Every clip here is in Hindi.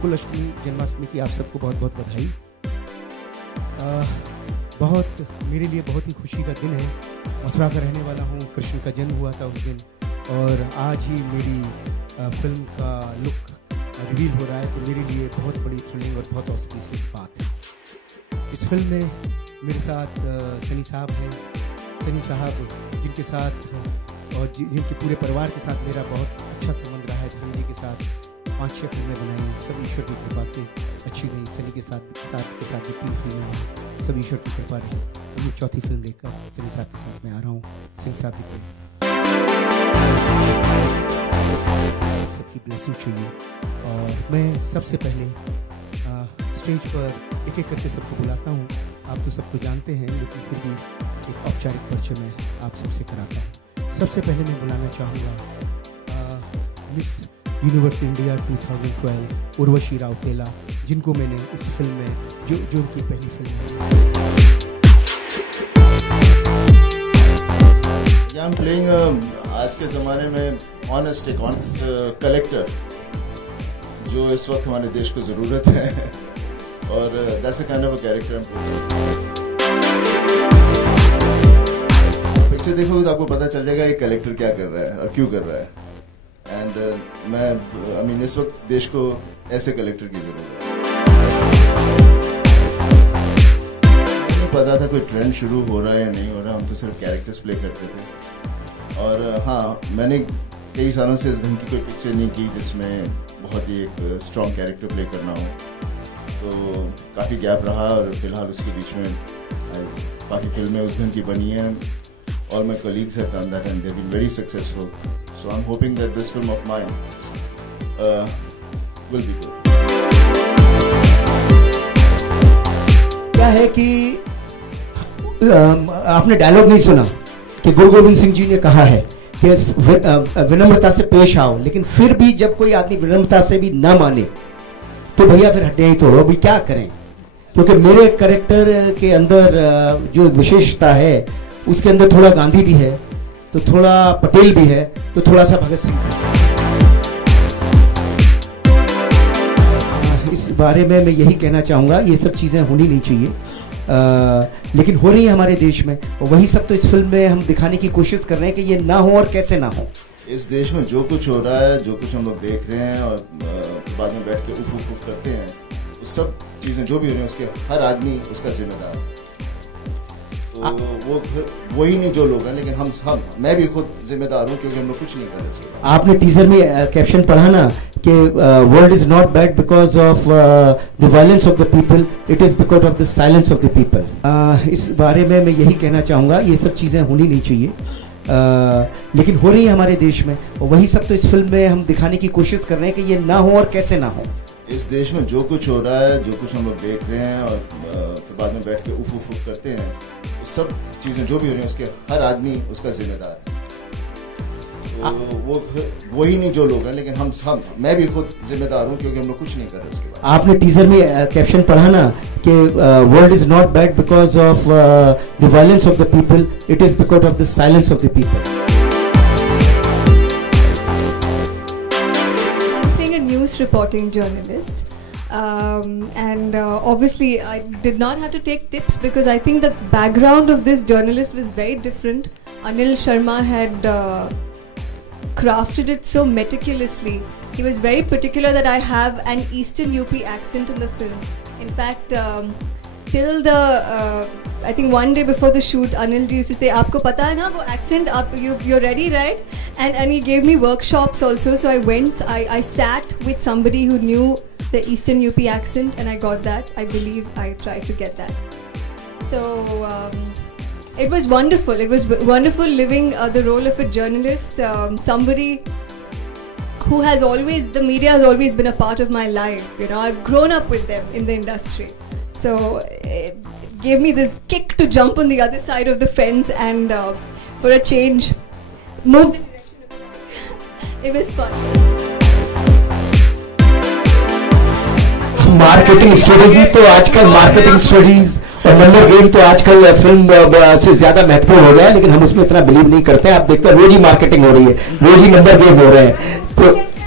गोकुल अष्टमी जन्माष्टमी की आप सबको बहुत बहुत बधाई। बहुत मेरे लिए बहुत ही खुशी का दिन है। मथुरा का रहने वाला हूँ, कृष्ण का जन्म हुआ था उस दिन, और आज ही मेरी फिल्म का लुक रिवील हो रहा है, तो मेरे लिए बहुत बड़ी थ्रिलिंग और बहुत ऑस्पिशियस बात है। इस फिल्म में मेरे साथ सनी साहब हैं, सनी साहब जिनके साथ और जिनके पूरे परिवार के साथ मेरा बहुत अच्छा संबंध रहा है। धर्म जी के साथ 5-6 फिल्में बनाई, सब ईश्वर की कृपा से अच्छी गई। सनी के साथ भी 3 फिल्में हैं, सब ईश्वर की कृपा रही। ये 4थी फिल्म लेकर सनी साहब के साथ मैं आ रहा हूँ। सिंह साहब भी सबकी ब्लेसिंग चाहिए। और मैं सबसे पहले स्टेज पर एक एक करके सबको बुलाता हूँ। आप तो सबको जानते हैं, लेकिन फिर भी एक औपचारिक परिचय मैं आप सबसे कराता हूँ। सबसे पहले मैं बुलाना चाहूँगा miss universe India 2012 Urvashi Rautela, जिनको मैंने इस फिल्म में जो उनकी पहली फिल्म है। I'm playing आज के ज़माने में ऑनेस्ट कलेक्टर, जो इस वक्त हमारे देश को ज़रूरत है, और that's a kind of a character। Picture देखोगे तो आपको पता चल जाएगा ये कलेक्टर क्या कर रहा है और क्यों कर रहा है। एंड इस वक्त देश को ऐसे कलेक्टर की जरूरत है। मुझे पता था कोई ट्रेंड शुरू हो रहा है या नहीं हो रहा, हम तो सिर्फ कैरेक्टर्स प्ले करते थे। और हाँ, मैंने कई सालों से इस ढंग की कोई पिक्चर नहीं की जिसमें बहुत ही एक स्ट्रॉन्ग कैरेक्टर प्ले करना हो, तो काफ़ी गैप रहा। और फिलहाल उसके बीच में काफ़ी फिल्में उस ढंग की बनी हैं। All my colleagues have done that and they've been very successful. So I'm hoping that this film of mine will be good. क्या है कि आपने डायलॉग नहीं सुना कि गुरु गोविंद सिंह जी ने कहा है कि विनम्रता से पेश आओ, लेकिन फिर भी जब कोई आदमी विनम्रता से भी ना माने तो भैया फिर हटे ही तो अभी क्या करें। क्योंकि मेरे कैरेक्टर के अंदर जो विशेषता है उसके अंदर थोड़ा गांधी भी है, तो थोड़ा पटेल भी है, तो थोड़ा सा भगत सिंह भी। इस बारे में मैं यही कहना चाहूँगा, ये सब चीज़ें होनी नहीं चाहिए, लेकिन हो रही है हमारे देश में, और वही सब तो इस फिल्म में हम दिखाने की कोशिश कर रहे हैं कि ये ना हो और कैसे ना हो। इस देश में जो कुछ हो रहा है, जो कुछ हम लोग देख रहे हैं और बाद में बैठ के उफ करते हैं, वो सब चीज़ें जो भी हो रही हैं उसके हर आदमी उसका जिम्मेदार है। तो वही नहीं जो लोग हैं, लेकिन हम मैं भी खुद जिम्मेदार हूँ, क्योंकि हम लोग कुछ नहीं कर रहे उसके बाद। आपने टीजर में कैप्शन पढ़ा ना कि world is not bad because of the violence of the people, it is because of the silence of the people. इस बारे में मैं यही कहना चाहूँगा, ये सब चीज़ें होनी नहीं चाहिए, लेकिन हो रही है हमारे देश में, और वही सब तो इस फिल्म में हम दिखाने की कोशिश कर रहे हैं कि ये ना हो और कैसे ना हो। इस देश में जो कुछ हो रहा है, जो कुछ हम लोग देख रहे हैं और बाद में बैठ के उफ करते हैं, वो सब चीज़ें जो भी हो रही हैं उसके हर आदमी उसका जिम्मेदार है। तो वही नहीं जो लोग हैं, लेकिन हम मैं भी खुद जिम्मेदार हूँ, क्योंकि हम लोग कुछ नहीं कर रहे उसके बाद। आपने टीजर में कैप्शन पढ़ा ना कि world is not bad because of the violence of the people, it is because of the silence of the people. News reporting journalist, and obviously I did not have to take tips, because I think the background of this journalist was very different. Anil Sharma had crafted it so meticulously. He was very particular that I have an Eastern UP accent in the film. In fact, till the I think one day before the shoot, Anil ji used to say, "Aapko pata hai na wo accent? You're ready, right?" And he gave me workshops also. So I went, I sat with somebody who knew the Eastern UP accent, and I got that. I believe I tried to get that. So it was wonderful. It was wonderful living the role of a journalist, somebody who has always, the media has always been a part of my life. You know, I've grown up with them in the industry. So it gave me this kick to jump on the other side of the fence and for a change, move the direction of life. It was fun. Marketing strategy तो आजकल मार्केटिंग स्ट्रेटजीज और नंबर गेम तो आजकल फिल्म से ज्यादा महत्वपूर्ण हो गया है, लेकिन हम उसमें इतना बिलीव नहीं करते हैं। आप देखते हैं रोज ही मार्केटिंग हो रही है, रोज ही नंबर गेम हो रहे हैं।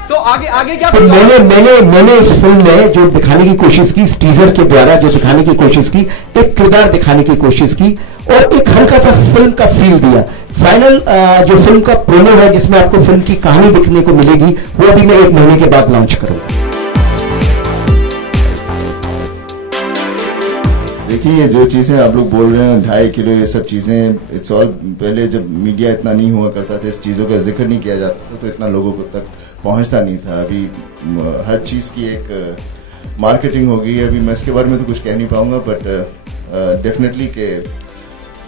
तो आगे आगे क्या तो मैंने इस फिल्म में जो दिखाने की कोशिश की, इस टीजर के द्वारा जो दिखाने की कोशिश की, एक किरदार दिखाने की कोशिश की और एक हल्का सा फिल्म का फील दिया। फाइनल जो फिल्म का प्रोमो है जिसमें आपको फिल्म की कहानी दिखने को मिलेगी, वो अभी मैं 1 महीने के बाद लॉन्च करूंगा। देखिए, ये जो चीजें आप लोग बोल रहे हैं 2.5 किलो, ये सब चीजें, इट्स ऑल, पहले जब मीडिया इतना नहीं हुआ करता था, इस चीजों का जिक्र नहीं किया जाता था, तो इतना लोगों को तक पहुंचता नहीं था। अभी हर चीज की एक मार्केटिंग हो गई है। अभी मैं इसके बारे में तो कुछ कह नहीं पाऊंगा, बट डेफिनेटली के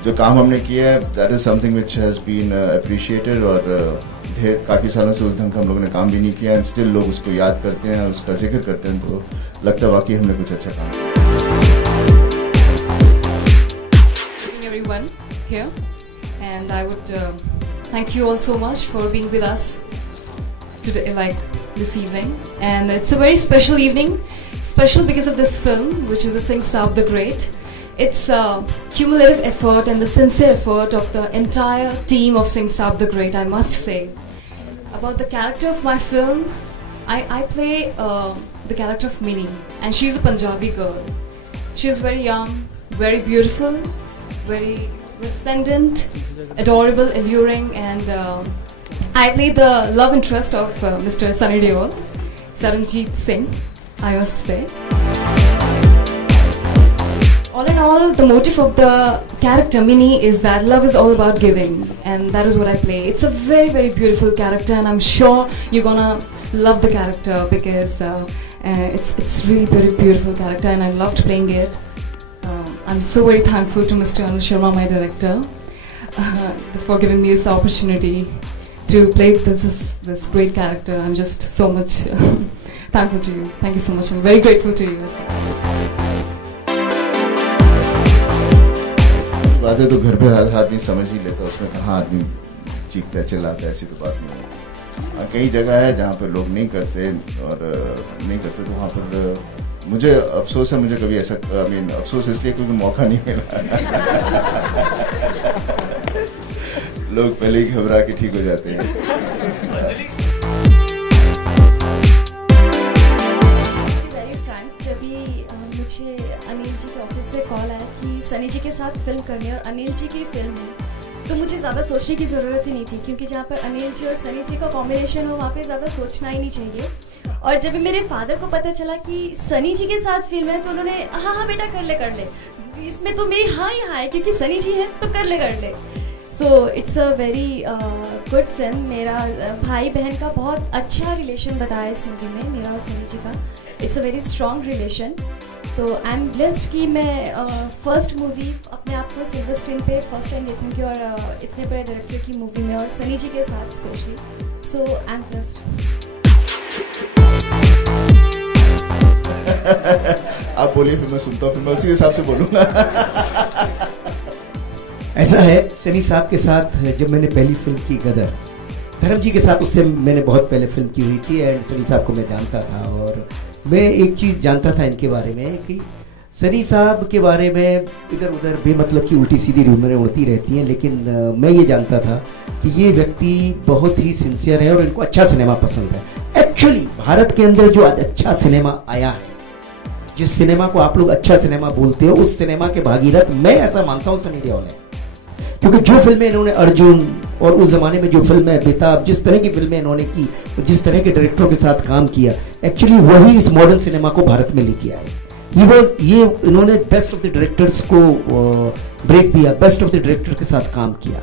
जो काम हमने किया है, that is something which has been appreciated. और काफी सालों से उस ढंग का हम लोगों ने काम भी नहीं किया, एंड स्टिल लोग उसको याद करते हैं, उसका जिक्र करते हैं, तो लगता है वाकई हमने कुछ अच्छा काम किया। Everyone here, and I would thank you all so much for being with us today, like this evening. And it's a very special evening, special because of this film, which is a Singh Saab the Great. It's a cumulative effort and the sincere effort of the entire team of Singh Saab the Great, I must say. About the character of my film, I play the character of Minnie, and she's a Punjabi girl. She is very young, very beautiful, very resplendent, adorable, alluring, and I play the love interest of Mr. Sunny Deol, Saranjeet Singh, I must say. All in all, the motive of the character Minnie is that love is all about giving, and that is what I play. It's a very, very beautiful character, and I'm sure you're gonna love the character because it's really very beautiful character, and I loved playing it. I'm so very thankful to Mr. Anil Sharma, my director, for giving me this opportunity to play this great character. I'm just so much thankful to you. Thank you so much. I'm very grateful to you. बातें तो घर पे हर आदमी समझ ही लेता, उसमें कहाँ आदमी चीखता है चिल्लाता है, ऐसी तो बात नहीं है। कई जगह है जहाँ पर लोग नहीं करते, और नहीं करते तो वहाँ पर मुझे अफसोस है, मुझे कभी ऐसा अफसोस इसलिए क्योंकि मौका नहीं मिला। लोग पहले ही घबरा के ठीक हो जाते हैं। वेरी फ्रैंक, जब मुझे अनिल जी के ऑफिस से कॉल आया कि सनी जी के साथ फिल्म करनी है और अनिल जी की फिल्म है, तो मुझे ज़्यादा सोचने की ज़रूरत ही नहीं थी, क्योंकि जहाँ पर अनिल जी और सनी जी का कॉम्बिनेशन हो वहाँ पे ज़्यादा सोचना ही नहीं चाहिए। और जब मेरे फादर को पता चला कि सनी जी के साथ फिल्म है, तो उन्होंने हाँ बेटा कर ले, इसमें तो मेरी हाँ ही हाँ है, क्योंकि सनी जी है तो कर ले। So it's a very good film. मेरा भाई बहन का बहुत अच्छा रिलेशन बताया इस मूवी में, मेरा और सनी जी का। It's a very strong relation. तो आई एम ब्लेस्ड कि मैं फर्स्ट मूवी अपने आप को सिल्वर स्क्रीन पे फर्स्ट टाइम देखूँगी, और इतने बड़े डायरेक्टर की मूवी में, और सनी जी के साथ specially. So I am blessed. आप बोलिए, फिर मैं सुनता हूँ, फिर मैं उसी हिसाब से बोलूँगा। ऐसा है, सनी साहब के साथ जब मैंने पहली फिल्म की गदर, धर्म जी के साथ उससे मैंने बहुत पहले फिल्म की हुई थी, एंड सनी साहब को मैं जानता था, और मैं एक चीज़ जानता था इनके बारे में कि सनी साहब के बारे में इधर उधर बेमतलब की उल्टी सीधी रूमरें उड़ती रहती हैं, लेकिन मैं ये जानता था कि ये व्यक्ति बहुत ही सिंसियर है और इनको अच्छा सिनेमा पसंद है। एक्चुअली भारत के अंदर जो अच्छा सिनेमा आया है, जिस सिनेमा को आप लोग अच्छा सिनेमा बोलते हो, उस सिनेमा के भागीरथ मैं ऐसा मानता हूँ सनी देओल है। क्योंकि जो फिल्में इन्होंने अर्जुन और उस जमाने में जो फिल्में बेताब, जिस तरह की फिल्में इन्होंने की, जिस तरह के डायरेक्टरों के साथ काम किया, एक्चुअली वही इस मॉडर्न सिनेमा को भारत में लेके आए। ये इन्होंने बेस्ट ऑफ द डायरेक्टर्स को ब्रेक दिया, बेस्ट ऑफ द डायरेक्टर के साथ काम किया।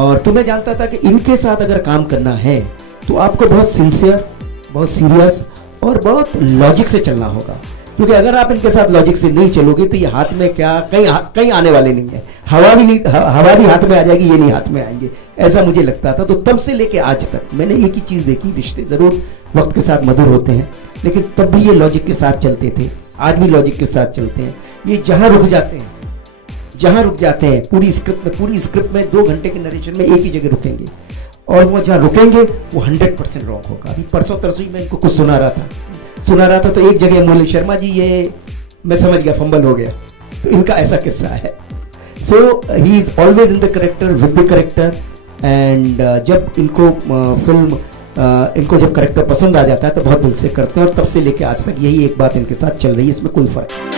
और तो मैं जानता था कि इनके साथ अगर काम करना है तो आपको बहुत सिंसियर, बहुत सीरियस और बहुत लॉजिक से चलना होगा, क्योंकि अगर आप इनके साथ लॉजिक से नहीं चलोगे तो ये हाथ में क्या कहीं आने वाले नहीं है। हवा भी हाथ में आ जाएगी, ये नहीं हाथ में आएंगे, ऐसा मुझे लगता था। तो तब से लेके आज तक मैंने एक ही चीज देखी, रिश्ते जरूर वक्त के साथ मधुर होते हैं, लेकिन तब भी ये लॉजिक के साथ चलते थे, आज भी लॉजिक के साथ चलते हैं। ये जहां रुक जाते हैं पूरी स्क्रिप्ट में 2 घंटे के नरेशन में एक ही जगह रुकेंगे, और वो जहां रुकेंगे वो 100% रॉन्ग होगा। अभी परसों तरसों ही मैं इनको कुछ सुना रहा था तो एक जगह बोले शर्मा जी ये मैं समझ गया, फंबल हो गया। तो इनका ऐसा किस्सा है। So he is always in the character, with the character, and जब इनको फिल्म इनको जब करेक्टर पसंद आ जाता है तो बहुत दिल से करते हैं, और तब से लेके आज तक यही एक बात इनके साथ चल रही है, इसमें कोई फर्क नहीं।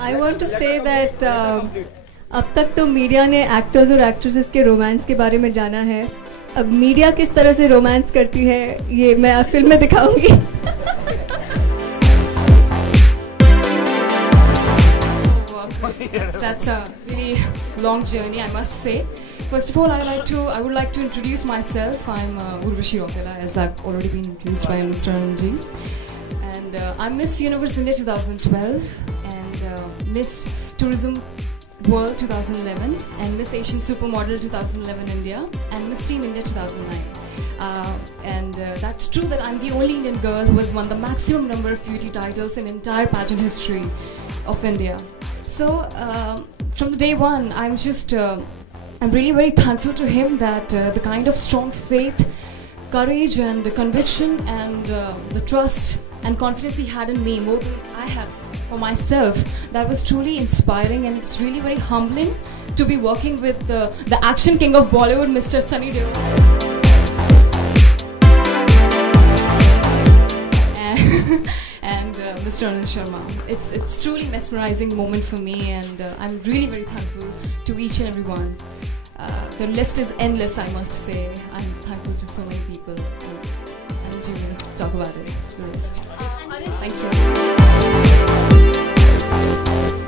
I want to say that अब तक तो मीडिया ने एक्टर्स और एक्ट्रेसेस के रोमांस के बारे में जाना है, अब मीडिया किस तरह से रोमांस करती है ये मैं फिल्म में दिखाऊंगी। That's a really long journey, I must say. First of all, I would like to introduce myself. I'm Urvashi Rokela, as I've already been introduced by Mr. Anilji. And I'm Miss Universe India 2012 and Miss Tourism World 2011 and Miss Asian Supermodel 2011 India and Miss Teen India 2009. And that's true that I'm the only Indian girl who has won the maximum number of beauty titles in entire pageant history of India. So from the day one, I'm really very thankful to him that the kind of strong faith, courage and conviction and the trust and confidence he had in me, more than I had for myself, that was truly inspiring, and it's really very humbling to be working with the action king of Bollywood, Mr. Sunny Deol. And Mr. Anil Sharma. It's truly mesmerizing moment for me, and I'm really very thankful to each and every one. The list is endless, I must say. I'm thankful to so many people. And you will talk about it, the rest. Thank you.